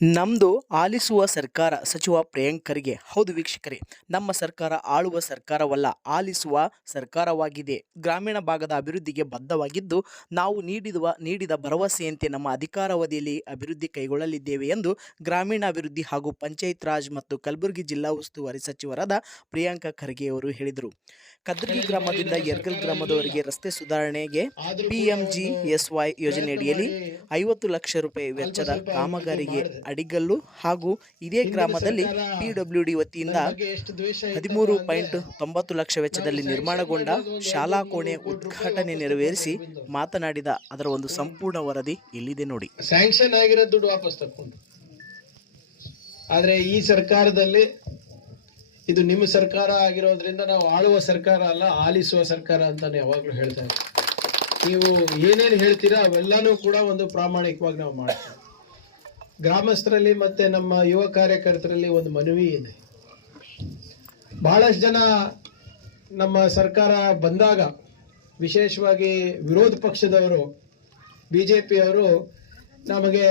ನಮ್ಮದು ಆಲಿಸುವ ಸರ್ಕಾರ ಸಚಿವ ಪ್ರಿಯಾಂಕ್ ಖರ್ಗೆ ಹೌದು ವೀಕ್ಷಕರೇ, ನಮ್ಮ ಸರ್ಕಾರ ಆಳುವ ಸರ್ಕಾರವಲ್ಲ, ಆಲಿಸುವ ಸರ್ಕಾರವಾಗಿದೆ. ಗ್ರಾಮೀಣ ಭಾಗದ ಅಭಿವೃದ್ಧಿಗೆ ಬದ್ಧವಾಗಿದ್ದು, ನಾವು ನೀಡಿರುವ, ನೀಡಿದ ಭರವಸೆಯಂತೆ ನಮ್ಮ ಅಧಿಕಾರಾವಧಿಯಲ್ಲಿ ಅಭಿವೃದ್ಧಿ ಕೈಗೊಳ್ಳಲಿದ್ದೇವೆ ಎಂದು ಗ್ರಾಮೀಣಾಭಿವೃದ್ಧಿ ಹಾಗೂ ಪಂಚಾಯತ್ ರಾಜ್ ಮತ್ತು ಕಲಬುರಗಿ ಜಿಲ್ಲಾ ಉಸ್ತುವಾರಿ ಸಚಿವರಾದ ಪ್ರಿಯಾಂಕ ಖರ್ಗೆ ಅವರು ಹೇಳಿದರು. ಕದ್ರಗಿ ಗ್ರಾಮದಿಂದ ಎರ್ಗಲ್ ಗ್ರಾಮದವರೆಗೆ ರಸ್ತೆ ಸುಧಾರಣೆಗೆ ಪಿಎಂಜಿಎಸ್ವೈ ಯೋಜನೆಯಡಿಯಲ್ಲಿ ಐವತ್ತು ಲಕ್ಷ ರೂಪಾಯಿ ವೆಚ್ಚದ ಕಾಮಗಾರಿಗೆ ಅಡಿಗಲ್ಲು ಹಾಗೂ ಇದೇ ಗ್ರಾಮದಲ್ಲಿ ಪಿಡಬ್ಲ್ಯೂಡಿ ವತಿಯಿಂದ ಹದಿಮೂರು ಪಾಯಿಂಟ್ ತೊಂಬತ್ತು ಲಕ್ಷ ವೆಚ್ಚದಲ್ಲಿ ನಿರ್ಮಾಣಗೊಂಡ ಶಾಲಾ ಕೋಣೆ ಉದ್ಘಾಟನೆ ನೆರವೇರಿಸಿ ಮಾತನಾಡಿದ ಅದರ ಒಂದು ಸಂಪೂರ್ಣ ವರದಿ ಇಲ್ಲಿದೆ ನೋಡಿ. ಸ್ಯಾಂಕ್ಷನ್ ಆಗಿರೋ ದುಡ್ಡು ವಾಪಸ್ ತಕ್ಕೊಂಡು. ಆದರೆ ಈ ಸರ್ಕಾರದಲ್ಲಿ ಇದು ನಿಮ್ಮ ಸರ್ಕಾರ ಆಗಿರೋದ್ರಿಂದ ನಾವು ಆಳುವ ಸರ್ಕಾರ ಅಲ್ಲ, ಆಲಿಸುವ ಸರ್ಕಾರ ಅಂತ ಯಾವಾಗ್ಲೂ ಹೇಳ್ತಾ ಇದ್ದೀವಿ ನೀವು ಏನೇನು ಹೇಳ್ತೀರಾ ಅವೆಲ್ಲಾನು ಕೂಡ ಒಂದು ಪ್ರಾಮಾಣಿಕವಾಗಿ ನಾವು ಮಾಡ್ತೀವಿ. ಗ್ರಾಮಸ್ಥರಲ್ಲಿ ಮತ್ತೆ ನಮ್ಮ ಯುವ ಕಾರ್ಯಕರ್ತರಲ್ಲಿ ಒಂದು ಮನವಿ ಇದೆ. ಬಹಳಷ್ಟು ಜನ ನಮ್ಮ ಸರ್ಕಾರ ಬಂದಾಗ, ವಿಶೇಷವಾಗಿ ವಿರೋಧ ಪಕ್ಷದವರು ಬಿ ಜೆ ಪಿಯವರು ನಮಗೆ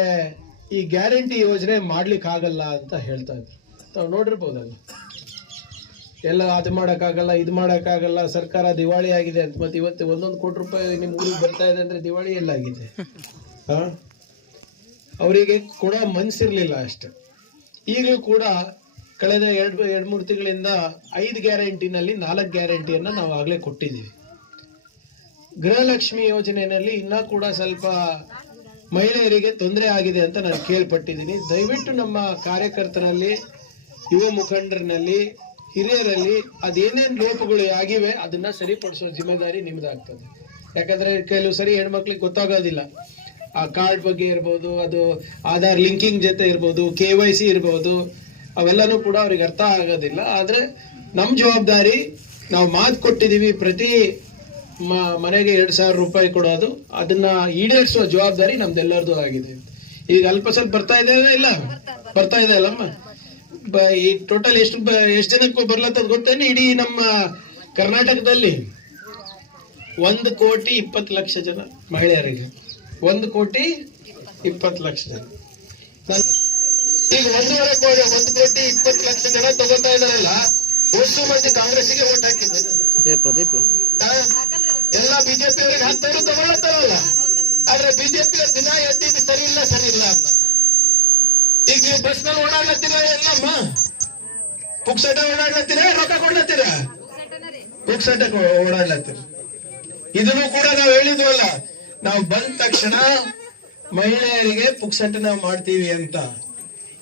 ಈ ಗ್ಯಾರಂಟಿ ಯೋಜನೆ ಮಾಡ್ಲಿಕ್ಕೆ ಆಗಲ್ಲ ಅಂತ ಹೇಳ್ತಾ ಇದ್ರು. ತಾವು ನೋಡಿರ್ಬೋದಲ್ಲ ಎಲ್ಲ ಅದು ಮಾಡೋಕ್ಕಾಗಲ್ಲ, ಇದು ಮಾಡೋಕ್ಕಾಗಲ್ಲ, ಸರ್ಕಾರ ದಿವಾಳಿ ಆಗಿದೆ ಅಂತ. ಮತ್ತೆ ಇವತ್ತು ಒಂದೊಂದು ಕೋಟಿ ರೂಪಾಯಿ ನಿಮ್ಮ ಊರಿಗೆ ಬರ್ತಾ ಇದೆ ಅಂದ್ರೆ ದಿವಾಳಿ ಎಲ್ಲಾಗಿದೆ? ಹಾಂ? ಅವರಿಗೆ ಕೂಡ ಮನ್ಸಿರ್ಲಿಲ್ಲ ಅಷ್ಟೆ. ಈಗಲೂ ಕೂಡ ಕಳೆದ ಎರಡು ಎರಡು ಮೂರು ತಿಂಗಳಿಂದ ಐದು ಗ್ಯಾರಂಟಿನಲ್ಲಿ ನಾಲ್ಕು ಗ್ಯಾರಂಟಿಯನ್ನು ನಾವು ಆಗಲೇ ಕೊಟ್ಟಿದ್ದೀವಿ. ಗೃಹಲಕ್ಷ್ಮಿ ಯೋಜನೆಯಲ್ಲಿ ಇನ್ನ ಕೂಡ ಸ್ವಲ್ಪ ಮಹಿಳೆಯರಿಗೆ ತೊಂದರೆ ಆಗಿದೆ ಅಂತ ನಾನು ಕೇಳ್ಪಟ್ಟಿದ್ದೀನಿ. ದಯವಿಟ್ಟು ನಮ್ಮ ಕಾರ್ಯಕರ್ತರಲ್ಲಿ, ಯುವ ಮುಖಂಡರಿನಲ್ಲಿ ಹಿರಿಯರಲ್ಲಿ ಅದೇನೇನು ಲೋಪಗಳು ಆಗಿವೆ ಅದನ್ನ ಸರಿಪಡಿಸೋ ಜಿಮ್ಮೆದಾರಿ ನಿಮ್ದಾಗ್ತದೆ. ಯಾಕಂದ್ರೆ ಕೆಲವು ಸರಿ ಹೆಣ್ಮಕ್ಳಿಗೆ ಗೊತ್ತಾಗೋದಿಲ್ಲ. ಆ ಕಾರ್ಡ್ ಬಗ್ಗೆ ಇರ್ಬೋದು, ಅದು ಆಧಾರ್ ಲಿಂಕಿಂಗ್ ಜೊತೆ ಇರ್ಬೋದು, ಕೆ ವೈ ಸಿ ಇರ್ಬೋದು, ಅವೆಲ್ಲನೂ ಕೂಡ ಅವ್ರಿಗೆ ಅರ್ಥ ಆಗೋದಿಲ್ಲ. ಆದ್ರೆ ನಮ್ಮ ಜವಾಬ್ದಾರಿ ನಾವು ಮಾತು ಕೊಟ್ಟಿದೀವಿ, ಪ್ರತಿ ಮನೆಗೆ ಎರಡು ಸಾವಿರ ರೂಪಾಯಿ ಕೊಡೋದು, ಅದನ್ನ ಈಡೇರಿಸುವ ಜವಾಬ್ದಾರಿ ನಮ್ದೆಲ್ಲರದು ಆಗಿದೆ. ಈಗ ಅಲ್ಪ ಸ್ವಲ್ಪ ಬರ್ತಾ ಇದೆ ಇಲ್ಲ? ಬರ್ತಾ ಇದೆ ಅಲ್ಲಮ್ಮ ಈ ಟೋಟಲ್ ಎಷ್ಟು ಎಷ್ಟು ಜನಕ್ಕೆ ಬರ್ಲತ್ತದ ಗೊತ್ತೇನೆ? ಇಡೀ ನಮ್ಮ ಕರ್ನಾಟಕದಲ್ಲಿ ಒಂದು ಕೋಟಿ ಇಪ್ಪತ್ತು ಲಕ್ಷ ಜನ ಮಹಿಳೆಯರಿಗೆ. ಒಂದು ಕೋಟಿ ಇಪ್ಪತ್ತು ಲಕ್ಷ ಜನ. ಈಗ ಒಂದೂವರೆ ಕೋಟಿ ಒಂದು ಕೋಟಿ ಇಪ್ಪತ್ತು ಲಕ್ಷ ಜನ ತಗೋತಾ ಇದಾರಲ್ಲ ಒಟ್ಟು ಮಂದಿ ಕಾಂಗ್ರೆಸ್ಗೆ ಓಟ್ ಹಾಕಿದ್ದಾರೆ. ಪ್ರದೀಪ್? ಎಲ್ಲ ಬಿಜೆಪಿ ಅವರಿಗೆ ಹಾಕ್ತಾರು ತಗೊಳತ್ತಾರಲ್ಲ. ಆದ್ರೆ ಬಿಜೆಪಿ ದಿನ ಎದ್ದಿದ್ದು ಸರಿ ಇಲ್ಲ ಸರಿ ಇಲ್ಲ ಅಂತ. ಈಗ ನೀವು ಬಸ್ನಲ್ಲಿ ಓಡಾಡ್ಲತ್ತೀರ ಎಲ್ಲಮ್ಮ ಪುಕ್ಸಟ ಓಡಾಡ್ಲತ್ತೀರ ರೊಕ್ಕ ಕೊಡ್ಲತ್ತೀರ? ಪುಕ್ಸಟ ಓಡಾಡ್ಲತ್ತೀರ? ಇದನ್ನು ಕೂಡ ನಾವು ಹೇಳಿದ್ವಲ್ಲ, ನಾವು ಬಂದ ತಕ್ಷಣ ಮಹಿಳೆಯರಿಗೆ ಪುಕ್ಸಟನ ಮಾಡ್ತೀವಿ ಅಂತ.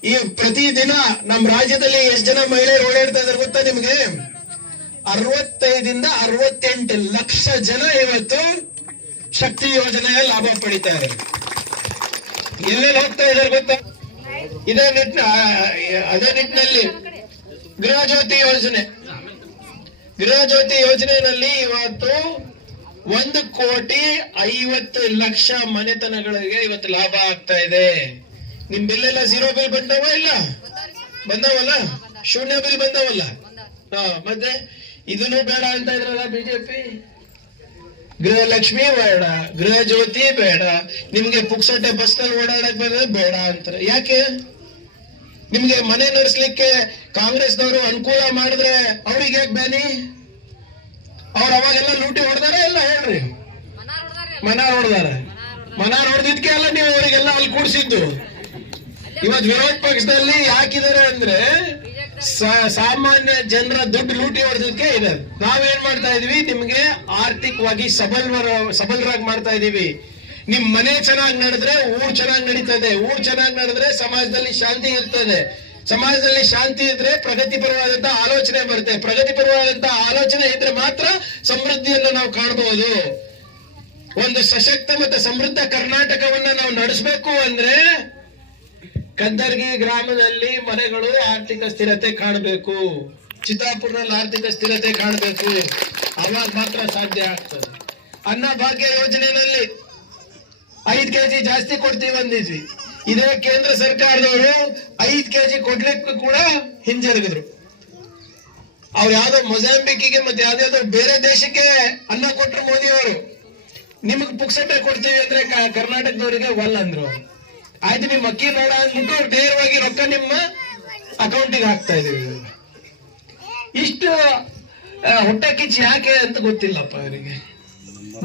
ಈ ಪ್ರತಿದಿನ ನಮ್ಮ ರಾಜ್ಯದಲ್ಲಿ ಎಷ್ಟು ಜನ ಮಹಿಳೆಯರು ಓಡಾಡ್ತಾ ಇದಾರೆ ಗೊತ್ತಾ ನಿಮ್ಗೆ? ಅರವತ್ತೈದಿಂದ ಅರವತ್ತೆಂಟು ಲಕ್ಷ ಜನ ಇವತ್ತು ಶಕ್ತಿ ಯೋಜನೆಯ ಲಾಭ ಪಡಿತಾರೆ ಎಲ್ಲೆಲ್ಲಿ ಹೋಗ್ತಾ ಇದಾರೆ ಗೊತ್ತಾ? ಇದೇ ನಿಟ್ಟಿನ ಅದೇ ನಿಟ್ಟಿನಲ್ಲಿ ಗೃಹಜ್ಯೋತಿ ಯೋಜನೆ. ಗೃಹಜ್ಯೋತಿ ಯೋಜನೆಯಲ್ಲಿ ಇವತ್ತು ಒಂದು ಕೋಟಿ ಐವತ್ತು ಲಕ್ಷ ಮನೆತನಗಳಿಗೆ ಇವತ್ತು ಲಾಭ ಆಗ್ತಾ ಇದೆ. ನಿಮ್ ಬಿಲ್ ಎಲ್ಲ ಝೀರೋ ಬಿಲ್ ಬಂದವ ಇಲ್ಲ? ಬಂದವಲ್ಲ? ಶೂನ್ಯ ಬಿಲ್ ಬಂದವಲ್ಲ? ಹಾ, ಮತ್ತೆ ಇದನ್ನು ಬೇಡ ಅಂತ ಇದ್ರಲ್ಲ ಬಿಜೆಪಿ? ಗೃಹಲಕ್ಷ್ಮಿ ಬೇಡ ಗೃಹ ಜ್ಯೋತಿ ಬೇಡ, ನಿಮ್ಗೆ ಪುಕ್ಸಟ್ಟೆ ಬಸ್ನಲ್ಲಿ ಓಡಾಡಕ್ ಬಂದ್ರೆ ಬೇಡ ಅಂತಾರೆ. ಯಾಕೆ? ನಿಮ್ಗೆ ಮನೆ ನಡೆಸ್ಲಿಕ್ಕೆ ಕಾಂಗ್ರೆಸ್ನವರು ಅನುಕೂಲ ಮಾಡಿದ್ರೆ ಅವ್ರಿಗೆ ಯಾಕೆ ಬ್ಯಾನಿ? ಅವ್ರು ಅವಾಗೆಲ್ಲ ಲೂಟಿ ಹೊಡೆದಾರ ಎಲ್ಲ ಹೇಳ್ರಿ? ಮನ ಹೊಡೆದಾರ. ಮನ ಹೊಡೆದಿದ್ಕೆ ಅಲ್ಲ ನೀವು ಅವರಿಗೆಲ್ಲ ಅಲ್ಲಿ ಕೂಡಿಸಿದ್ದು. ಇವತ್ತು ವಿರೋಧ ಪಕ್ಷದಲ್ಲಿ ಯಾಕಿದ್ದಾರೆ ಅಂದ್ರೆ ಸಾಮಾನ್ಯ ಜನರ ದುಡ್ಡು ಲೂಟಿ ಹೊಡೆದಕ್ಕೆ ಇದೆ. ನಾವೇನ್ ಮಾಡ್ತಾ ಇದೀವಿ? ನಿಮ್ಗೆ ಆರ್ಥಿಕವಾಗಿ ಸಬಲ್ವರ ಸಬಲರಾಗಿ ಮಾಡ್ತಾ ಇದೀವಿ. ನಿಮ್ ಮನೆ ಚೆನ್ನಾಗಿ ನಡೆದ್ರೆ ಊರ್ ಚೆನ್ನಾಗಿ ನಡೀತದೆ. ಊರ್ ಚೆನ್ನಾಗಿ ನಡೆದ್ರೆ ಸಮಾಜದಲ್ಲಿ ಶಾಂತಿ ಇರ್ತದೆ. ಸಮಾಜದಲ್ಲಿ ಶಾಂತಿ ಇದ್ರೆ ಪ್ರಗತಿಪರವಾದಂತ ಆಲೋಚನೆ ಬರುತ್ತೆ. ಪ್ರಗತಿಪರವಾದಂತ ಆಲೋಚನೆ ಇದ್ರೆ ಮಾತ್ರ ಸಮೃದ್ಧಿಯನ್ನು ನಾವು ಕಾಣಬಹುದು ಒಂದು ಸಶಕ್ತ ಮತ್ತು ಸಮೃದ್ಧ ಕರ್ನಾಟಕವನ್ನ ನಾವು ನಡೆಸಬೇಕು ಅಂದ್ರೆ ಕದ್ದರ್ಗಿ ಗ್ರಾಮದಲ್ಲಿ ಮನೆಗಳು ಆರ್ಥಿಕ ಸ್ಥಿರತೆ ಕಾಣಬೇಕು. ಚಿತ್ತಾಪುರದಲ್ಲಿ ಆರ್ಥಿಕ ಸ್ಥಿರತೆ ಕಾಣಬೇಕು. ಅವಾಗ ಮಾತ್ರ ಸಾಧ್ಯ ಆಗ್ತದೆ. ಅನ್ನ ಭಾಗ್ಯ ಯೋಜನೆಯಲ್ಲಿ ಐದ್ ಕೆಜಿ ಜಾಸ್ತಿ ಕೊಡ್ತೀವಿ ಅಂದಿದ್ವಿ. ಇದೇ ಕೇಂದ್ರ ಸರ್ಕಾರದವರು ಐದ್ ಕೆಜಿ ಕೊಡ್ಲಿಕ್ಕೂ ಕೂಡ ಹಿಂಜರಿದ್ರು. ಅವ್ರು ಯಾವ್ದೋ ಮೊಜಾಂಬಿಕ್ಕಿಗೆ ಮತ್ತೆ ಯಾವ್ದಾವ್ದೋ ಬೇರೆ ದೇಶಕ್ಕೆ ಅನ್ನ ಕೊಟ್ರು ಮೋದಿ ಅವರು ನಿಮಗ್ ಪುಕ್ಸಟ್ಟೆ ಕೊಡ್ತೀವಿ ಅಂದ್ರೆ ಕರ್ನಾಟಕದವರಿಗೆ ಒಲ್ಲ ಅಂದ್ರು. ಆಯ್ತು, ನಿಮ್ಮ ಅಕ್ಕಿ ಬೇಡ ಅಂದ್ಬಿಟ್ಟು ನೇರವಾಗಿ ರೊಕ್ಕ ನಿಮ್ಮ ಅಕೌಂಟಿಗೆ ಹಾಕ್ತಾ ಇದೀವಿ ಇಷ್ಟು ಹೊಟ್ಟೆ ಕಿಚ್ಚು ಯಾಕೆ ಅಂತ ಗೊತ್ತಿಲ್ಲಪ್ಪ ಅವರಿಗೆ.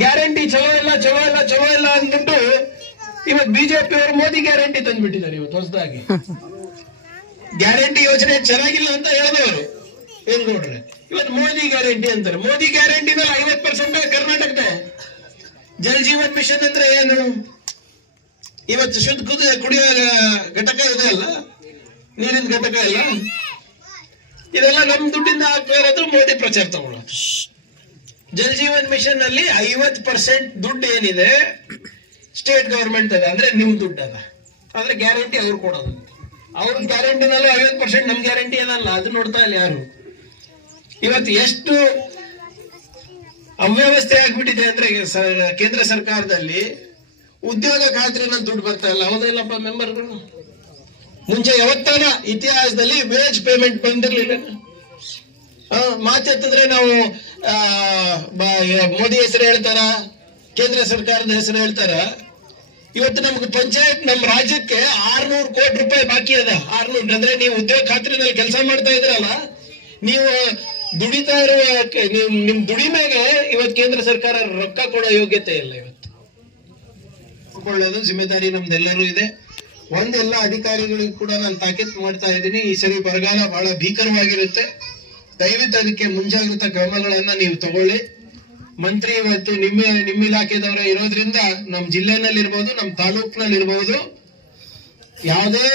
ಗ್ಯಾರಂಟಿ ಚಲೋ ಇಲ್ಲ ಚಲೋ ಇಲ್ಲ ಚಲೋ ಇಲ್ಲ ಅಂದ್ಬಿಟ್ಟು ಇವತ್ತು ಬಿಜೆಪಿ ಅವರು ಮೋದಿ ಗ್ಯಾರಂಟಿ ತಂದ್ಬಿಟ್ಟಿದ್ದಾರೆ ಇವತ್ತು ಹೊಸದಾಗಿ. ಗ್ಯಾರಂಟಿ ಯೋಜನೆ ಚೆನ್ನಾಗಿಲ್ಲ ಅಂತ ಹೇಳಿದವರು. ಏನ್ ನೋಡ್ರೆ? ಇವತ್ತು ಮೋದಿ ಗ್ಯಾರಂಟಿ ಅಂತಾರೆ. ಮೋದಿ ಗ್ಯಾರಂಟಿನಲ್ಲಿ ಐವತ್ ಪರ್ಸೆಂಟ್ ಕರ್ನಾಟಕದ. ಜಲ್ ಜೀವನ್ ಮಿಷನ್ ಅಂದ್ರೆ ಏನು? ಇವತ್ತು ಶುದ್ಧ ಕುದ, ಕುಡಿಯೋ ಘಟಕ ಇದೆ ಅಲ್ಲ? ನೀರಿನ ಘಟಕ ಇಲ್ಲ ಇದೆಲ್ಲ ನಮ್ ದುಡ್ಡಿಂದ ಹಾಕ್ತಾ ಮೋದಿ ಪ್ರಚಾರ ತಗೊಳ್ಳೋ ಜಲ್ ಜೀವನ್ ಮಿಷನ್ ಅಲ್ಲಿ ಐವತ್ ಪರ್ಸೆಂಟ್ ದುಡ್ಡು ಏನಿದೆ ಸ್ಟೇಟ್ ಗವರ್ಮೆಂಟ್ ಅದ, ಅಂದ್ರೆ ನಿಮ್ ದುಡ್ಡು ಅದ. ಆದ್ರೆ ಗ್ಯಾರಂಟಿ ಅವ್ರು ಕೊಡೋದು. ಅವ್ರ ಗ್ಯಾರಂಟಿನಲ್ಲೂ ಐವತ್ ಪರ್ಸೆಂಟ್ ನಮ್ ಗ್ಯಾರಂಟಿ ಏನಲ್ಲ, ಅದು ನೋಡ್ತಾ ಇಲ್ಲ ಯಾರು. ಇವತ್ತು ಎಷ್ಟು ಅವ್ಯವಸ್ಥೆ ಆಗ್ಬಿಟ್ಟಿದೆ ಅಂದ್ರೆ ಕೇಂದ್ರ ಸರ್ಕಾರದಲ್ಲಿ ಉದ್ಯೋಗ ಖಾತ್ರಿನ ದುಡ್ಡು ಬರ್ತಾ ಇಲ್ಲ. ಹೌದಿಲ್ಲಪ್ಪ ಮೆಂಬರ್ಗಳು ಮುಂಚೆ ಯಾವತ್ತಾನ ಇತಿಹಾಸದಲ್ಲಿ ವೇಜ್ ಪೇಮೆಂಟ್ ಬಂದಿರ್ಲಿಲ್ಲ. ಮಾತೆತ್ತಿದ್ರೆ ನಾವು ಮೋದಿ ಹೆಸರು ಹೇಳ್ತಾರ? ಕೇಂದ್ರ ಸರ್ಕಾರದ ಹೆಸರು ಹೇಳ್ತಾರ? ಇವತ್ತು ನಮ್ಗೆ ಪಂಚಾಯತ್ ನಮ್ಮ ರಾಜ್ಯಕ್ಕೆ ಆರ್ನೂರು ಕೋಟಿ ರೂಪಾಯಿ ಬಾಕಿ ಅದ. ಆರ್ನೂರು, ಅಂದ್ರೆ ನೀವು ಉದ್ಯೋಗ ಖಾತ್ರಿನಲ್ಲಿ ಕೆಲಸ ಮಾಡ್ತಾ ಇದ್ರಲ್ಲ, ನೀವು ದುಡಿತಾ ಇರುವ ನಿಮ್ ದುಡಿಮೆಗೆ ಇವತ್ತು ಕೇಂದ್ರ ಸರ್ಕಾರ ರೊಕ್ಕ ಕೊಡೋ ಯೋಗ್ಯತೆ ಇಲ್ಲ ಇವತ್ತು. ನೋಡ್ಕೊಳ್ಳೋದು ಜಿಮ್ಮೆದಾರಿ ನಮ್ದೆಲ್ಲರೂ ಇದೆ. ಒಂದೆಲ್ಲ ಅಧಿಕಾರಿಗಳಿಗೂ ಕೂಡ ನಾನು ತಾಕೀತ್ ಮಾಡ್ತಾ ಇದ್ದೀನಿ. ಈ ಸರಿ ಬರಗಾಲ ಬಹಳ ಭೀಕರವಾಗಿರುತ್ತೆ. ದಯವಿಟ್ಟು ಅದಕ್ಕೆ ಮುಂಜಾಗ್ರತಾ ಕ್ರಮಗಳನ್ನ ನೀವು ತಗೊಳ್ಳಿ. ಮಂತ್ರಿ ಇವತ್ತು ನಿಮ್ಮ ನಿಮ್ಮ ಇಲಾಖೆದವರ ಇರೋದ್ರಿಂದ ನಮ್ಮ ಜಿಲ್ಲೆನಲ್ಲಿ ಇರ್ಬೋದು ನಮ್ಮ ತಾಲೂಕಿನಲ್ಲಿ ಇರ್ಬೋದು ಯಾವುದೇ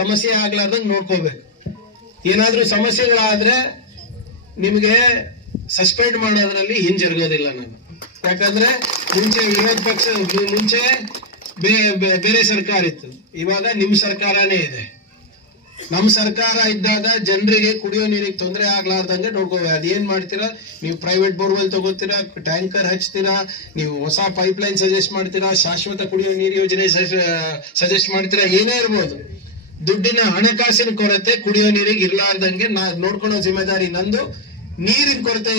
ಸಮಸ್ಯೆ ಆಗ್ಲಾರ್ದಂಗ್ ನೋಡ್ಕೋಬೇಕು. ಏನಾದ್ರೂ ಸಮಸ್ಯೆಗಳಾದ್ರೆ ನಿಮಗೆ ಸಸ್ಪೆಂಡ್ ಮಾಡೋದ್ರಲ್ಲಿ ಹಿಂಜರುಗೋದಿಲ್ಲ ನಾನು. ಯಾಕಂದ್ರೆ ಮುಂಚೆ ವಿರೋಧ ಪಕ್ಷ, ಮುಂಚೆ ಬೇರೆ ಸರ್ಕಾರ ಇತ್ತು. ಇವಾಗ ನಿಮ್ಮ ಸರ್ಕಾರನೇ ಇದೆ. ನಮ್ಮ ಸರ್ಕಾರ ಇದ್ದಾಗ ಜನರಿಗೆ ಕುಡಿಯೋ ನೀರಿಗೆ ತೊಂದರೆ ಆಗ್ಲಾರ್ದಂಗೆ ನೋಡ್ಕೋ ಅದೇನ್ ಮಾಡ್ತೀರಾ? ನೀವು ಪ್ರೈವೇಟ್ ಬೋರ್ವೆಲ್ ತಗೋತೀರಾ ಟ್ಯಾಂಕರ್ ಹಚ್ತೀರಾ, ನೀವು ಹೊಸ ಪೈಪ್ ಲೈನ್ ಸಜೆಸ್ಟ್ ಮಾಡ್ತೀರಾ, ಶಾಶ್ವತ ಕುಡಿಯೋ ನೀರು ಯೋಜನೆ ಸಜೆಸ್ಟ್ ಮಾಡ್ತೀರಾ, ಏನೇ ಇರ್ಬೋದು. ದುಡ್ಡಿನ ಹಣಕಾಸಿನ ಕೊರತೆ ಕುಡಿಯೋ ನೀರಿಗೆ ಇರ್ಲಾರ್ದಂಗೆ ನಾ ನೋಡ್ಕೊಳೋ ಜಿಮ್ಮೆದಾರಿ ನಂದು, ನೀರಿನ ಕೊರತೆ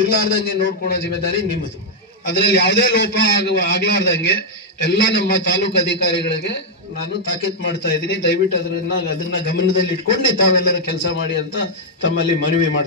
ಇರ್ಲಾರ್ದಂಗೆ ನೋಡ್ಕೊಳೋ ಜಿಮ್ಮೆದಾರಿ ನಿಮ್ಮದು ಅದರಲ್ಲಿ ಯಾವುದೇ ಲೋಪ ಆಗುವ ಆಗ್ಲಾರ್ದಂಗೆ ಎಲ್ಲ ನಮ್ಮ ತಾಲೂಕು ಅಧಿಕಾರಿಗಳಿಗೆ ನಾನು ತಾಕೀತ್ ಮಾಡ್ತಾ ಇದ್ದೀನಿ. ದಯವಿಟ್ಟು ಅದನ್ನ ಅದನ್ನ ಗಮನದಲ್ಲಿ ಇಟ್ಕೊಂಡು ತಾವೆಲ್ಲರೂ ಕೆಲಸ ಮಾಡಿ ಅಂತ ತಮ್ಮಲ್ಲಿ ಮನವಿ ಮಾಡ್ತೀನಿ